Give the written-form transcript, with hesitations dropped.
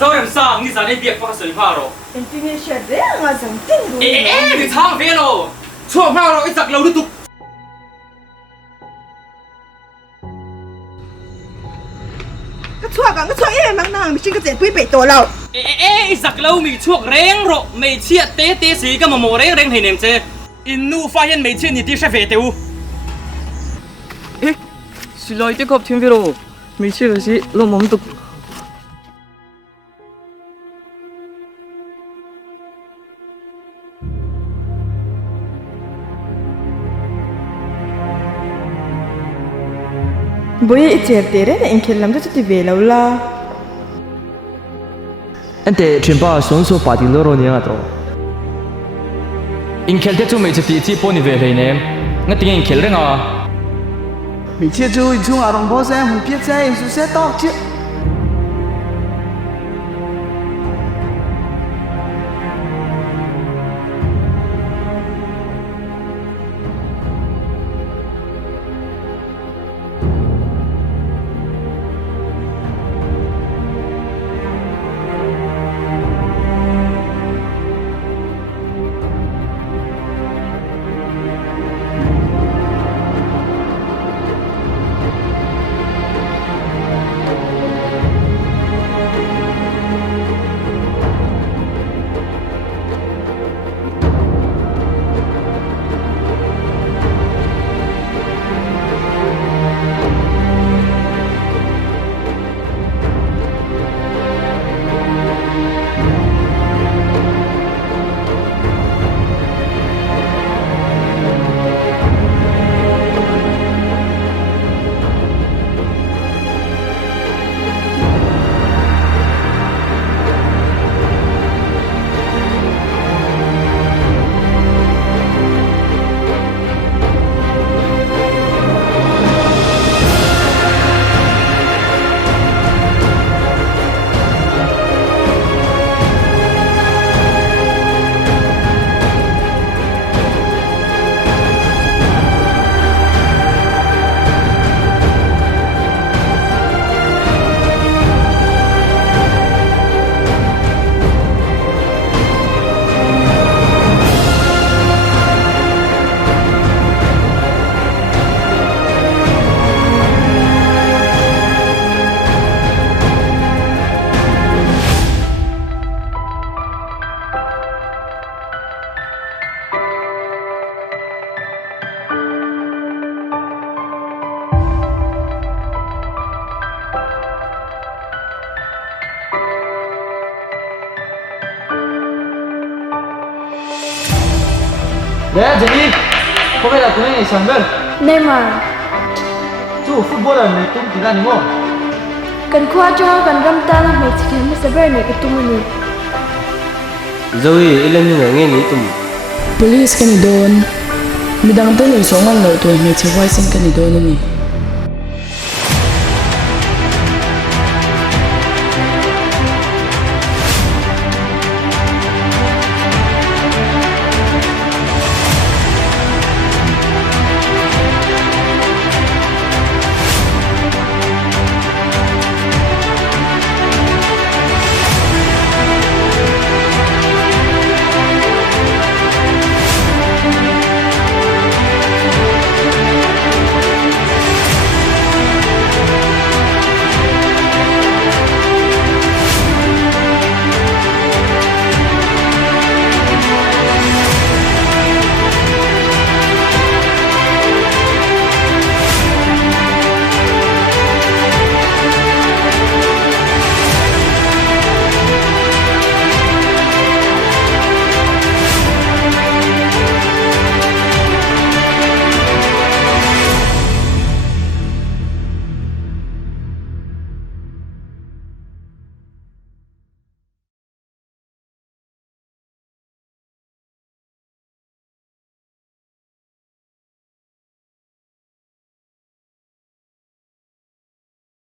sao em sang ni sao này việc phát sinh pha rồi Indonesia deh nggak sengtin dulu. đi thang về rồi chua pha rồi giặc lâu đi tục cái chua ini memang nang mesti kerja pui betul lau. giặc lâu mì chuộc reng rồi mì chia té xí cái mà mồ reng reng thì nem chơi inu phát hiện mì chia ni đi sẽ về tiêu xin lỗi tiếp tục thêm về rồi mì chia cái gì lo mắm tục Boy icertere na inkelam tu cuti velau la. Ente cimpa sonso pati loro ni ngato. Inkel te tu me chati ti poni ve le nem. Ngati inkel renga. Mình chia chui chung ở đồng bố xem không biết xe su xe to chứ. Đấy, Jenny, có phải là tụi này sẵn bên? Neymar, Chú footballer này tung tí ra đúng không? kan kuat jo kan ram ta lah mai cikin masa ber ni ketumani. Zoe, ilan yung ngay ni tum. Police kan idon. Midang tan isongan lo to mai ciwai sen kan idon ni.